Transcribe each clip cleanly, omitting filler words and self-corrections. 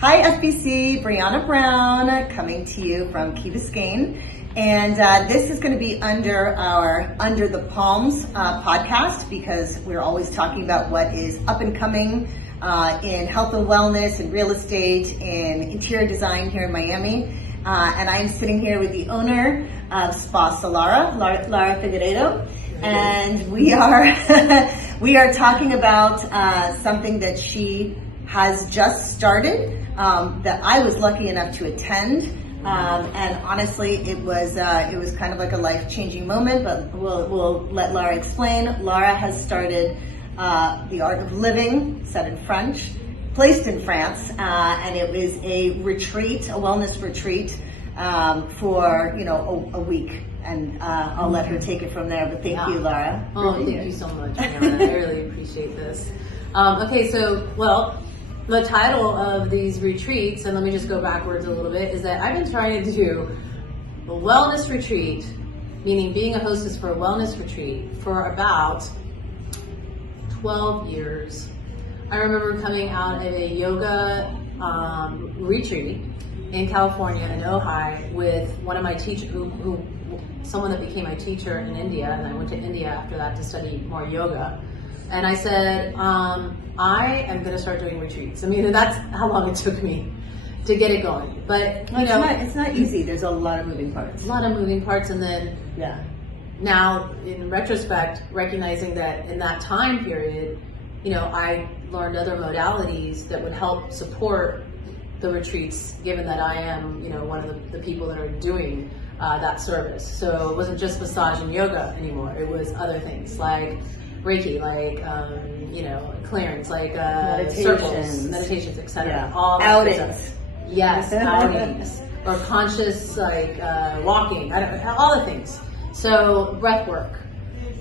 Hi FBC, Brianna Brown coming to you from Key Biscayne. And this is going to be under our Under the Palms podcast, because we're always talking about what is up and coming in health and wellness and real estate and interior design here in Miami. And I'm sitting here with the owner of Spa Solara, Lara Figueredo. And we are talking about something that she has just started, that I was lucky enough to attend. And honestly, it was kind of like a life-changing moment, but we'll let Lara explain. Lara has started The Art of Living, set in French, placed in France, and it was a retreat, a wellness retreat for a week. And I'll let her take it from there, but thank you, Lara. Oh, thank you so much, Brianna. I really appreciate this. Okay, so, the title of these retreats, and let me just go backwards a little bit, is that I've been trying to do a wellness retreat, meaning being a hostess for a wellness retreat, for about 12 years. I remember coming out of a yoga retreat in California, in Ojai, with one of my teachers, someone that became my teacher in India, and I went to India after that to study more yoga. And I said, I am going to start doing retreats. I mean, that's how long it took me to get it going. But, it's not easy. There's a lot of moving parts. A lot of moving parts. And then, now, in retrospect, recognizing that in that time period, I learned other modalities that would help support the retreats, given that I am, one of the people that are doing that service. So it wasn't just massage and yoga anymore. It was other things like Reiki, like clearance, like circles, meditations, etc. Yeah. All outings. Yes, outings, or conscious, like walking. All the things. So breath work.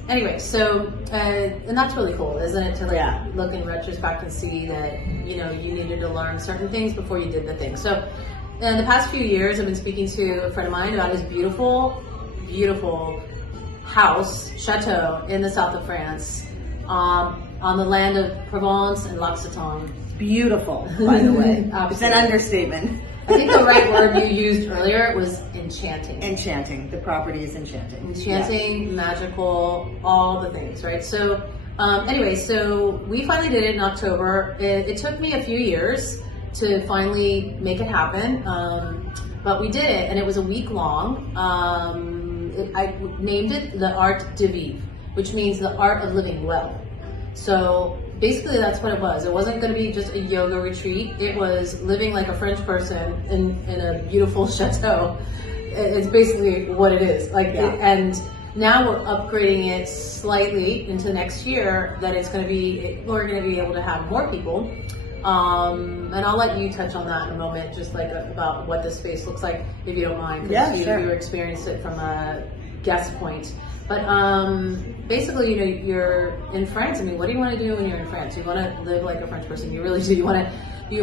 Anyway, so and that's really cool, isn't it? To look in retrospect and see that you needed to learn certain things before you did the thing. So in the past few years, I've been speaking to a friend of mine about his beautiful, beautiful house, chateau in the south of France, on the land of Provence and L'Occitane. Beautiful, by the way. It's an understatement. I think the right word you used earlier was enchanting. Enchanting. The property is enchanting. Enchanting, magical, all the things, right? So anyway, so we finally did it in October. It took me a few years to finally make it happen, but we did it, and it was a week long. I named it the Art de Vivre, which means the art of living well. So basically that's what it was. It wasn't going to be just a yoga retreat. It was living like a French person in a beautiful chateau. It's basically what it is. And now we're upgrading it slightly into next year, that it's going to be, we're going to be able to have more people. And I'll let you touch on that in a moment, just about what the space looks like, if you don't mind. Sure. You experienced it from a guest point. But basically, you're in France. I mean, what do you want to do when you're in France? You want to live like a French person. You really do. You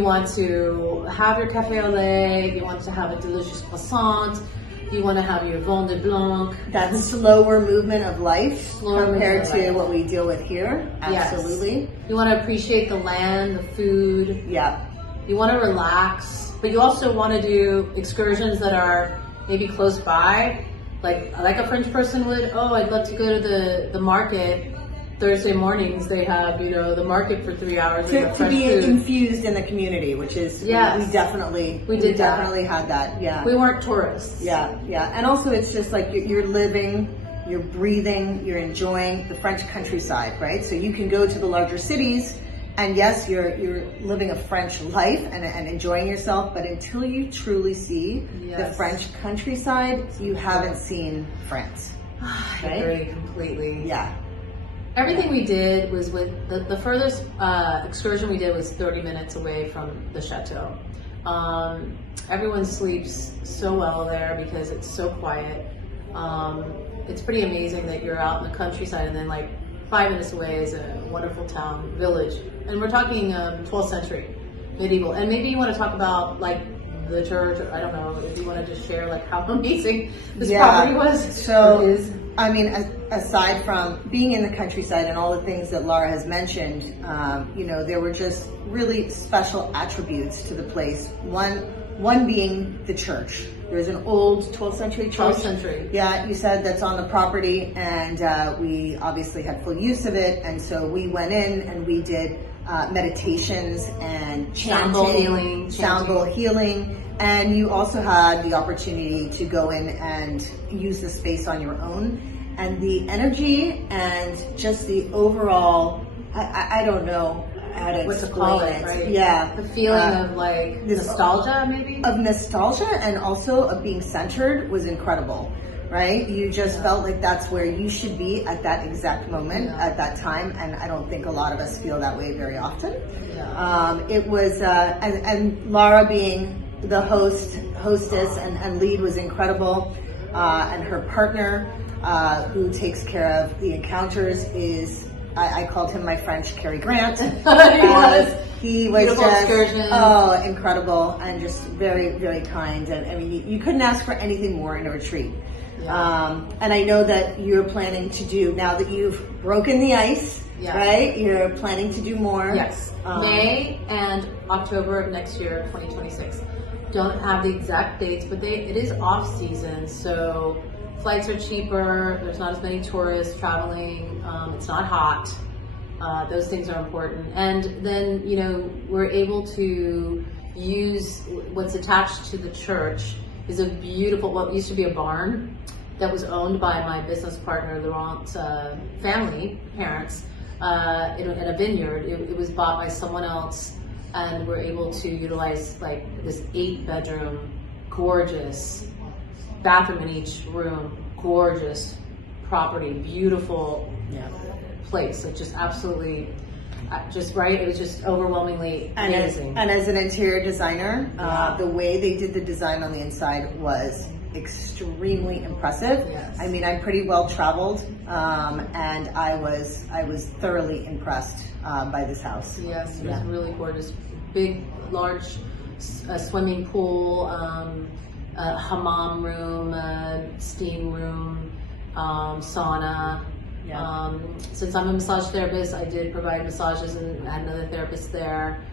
want to have your café au lait. You want to have a delicious croissant. You want to have your vin de blanc. That slower movement of life compared to what we deal with here. Absolutely. Yes. You want to appreciate the land, the food. Yeah. You want to relax, but you also want to do excursions that are maybe close by, like a French person would. Oh, I'd love to go to the market. Thursday mornings they have, the market for 3 hours. To be infused in the community, which is, we definitely had that. Yeah. We weren't tourists. Yeah. And also it's just like you're living, you're breathing, you're enjoying the French countryside, right? So you can go to the larger cities, and yes, you're living a French life and enjoying yourself, but until you truly see the French countryside, you haven't seen France. I agree completely. Yeah. Everything we did was with the furthest excursion we did was 30 minutes away from the chateau. Everyone sleeps so well there because it's so quiet. It's pretty amazing that you're out in the countryside, and then 5 minutes away is a wonderful town, village. And we're talking 12th century, medieval. And maybe you want to talk about the church, or I don't know, if you want to just share how amazing this property was. So I mean, aside from being in the countryside and all the things that Lara has mentioned, you know, there were just really special attributes to the place. One being the church. There's an old 12th century church. 12th century. Yeah, you said that's on the property, and we obviously had full use of it. And so we went in and we did meditations and chanting, sound bowl healing. And you also had the opportunity to go in and use the space on your own. And the energy and just the overall, I don't know how to what to explain call it, right? Yeah. The feeling of like nostalgia, maybe? Of nostalgia, and also of being centered was incredible, right? You just felt like that's where you should be at that exact moment, at that time. And I don't think a lot of us feel that way very often. It was, and Lara being the hostess and lead was incredible. And her partner, who takes care of the encounters, is, I called him my French Cary Grant. He was beautiful just, excursion. Oh, incredible, and just very, very kind. And I mean, you couldn't ask for anything more in a retreat. And I know that you're planning to do, now that you've broken the ice, right? You're planning to do more. Yes, May and October of next year, 2026. Don't have the exact dates, but it is off season, so flights are cheaper. There's not as many tourists traveling. It's not hot. Those things are important. And then, you know, we're able to use what's attached to the church is a beautiful, what used to be a barn that was owned by my business partner, Laurent's family, parents, in a vineyard. It was bought by someone else, and we're able to utilize like this 8-bedroom, gorgeous bathroom in each room, gorgeous property, beautiful place. It just absolutely, just right. It was just overwhelmingly amazing. And as an interior designer, the way they did the design on the inside was extremely impressive. I mean, I'm pretty well traveled, and I was thoroughly impressed by this house. Yes, it was really gorgeous. Big, large swimming pool, hammam room, steam room, sauna. Since I'm a massage therapist, I did provide massages and had another therapist there.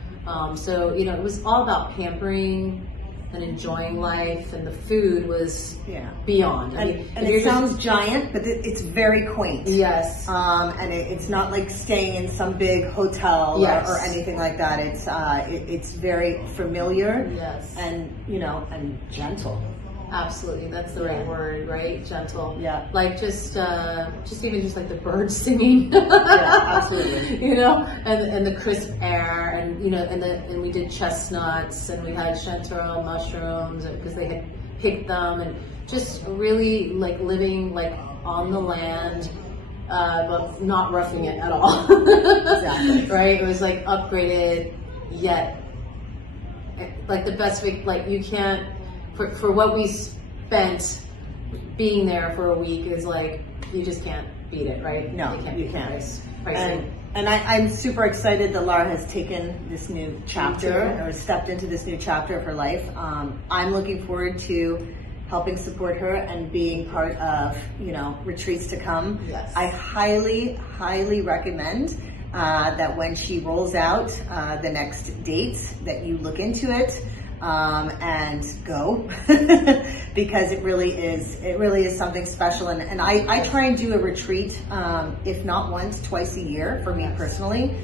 So, you know, it was all about pampering and enjoying life, and the food was beyond. I mean, and it sounds giant, but it's very quaint. Yes. And it's not like staying in some big hotel or anything like that. It's very familiar. Yes. And, you know, and gentle. Absolutely, that's the right word, right? Gentle. Yeah. Like just even just like the birds singing. Absolutely. You know, and the crisp air, and you know, and we did chestnuts, and we had chanterelle mushrooms because they had picked them, and just really like living like on the land, but not roughing it at all. Exactly. Right? It was like upgraded, yet like the best way. Like you can't. For what we spent being there for a week is like, you just can't beat it, right? No, you can't. Pricing. And I'm super excited that Lara has taken this new chapter or stepped into this new chapter of her life. I'm looking forward to helping support her and being part of, you know, retreats to come. Yes. I highly, highly recommend that when she rolls out the next dates, that you look into it. And go because it really is something special, and I try and do a retreat if not once, twice a year for me personally,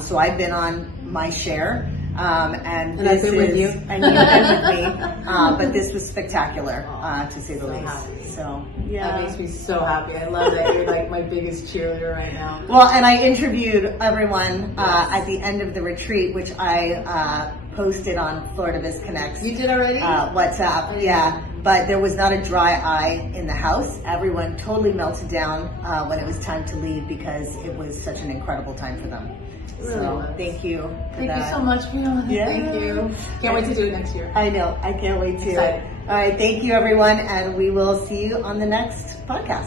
so I've been on my share, and I've been with you and you've been with me, but this was spectacular to say the least. Happy. So that makes me so happy. I love that you're like my biggest cheerleader right now. Well, and I interviewed everyone at the end of the retreat, which I posted on Florida Biz Connects. You did already? WhatsApp, but there was not a dry eye in the house. Everyone totally melted down when it was time to leave because it was such an incredible time for them. Really so was. thank you. Thank you so much, Brianna. Yeah. Thank you. Can't wait to do it next year. I know. I can't wait to. Excited. All right. Thank you, everyone, and we will see you on the next podcast.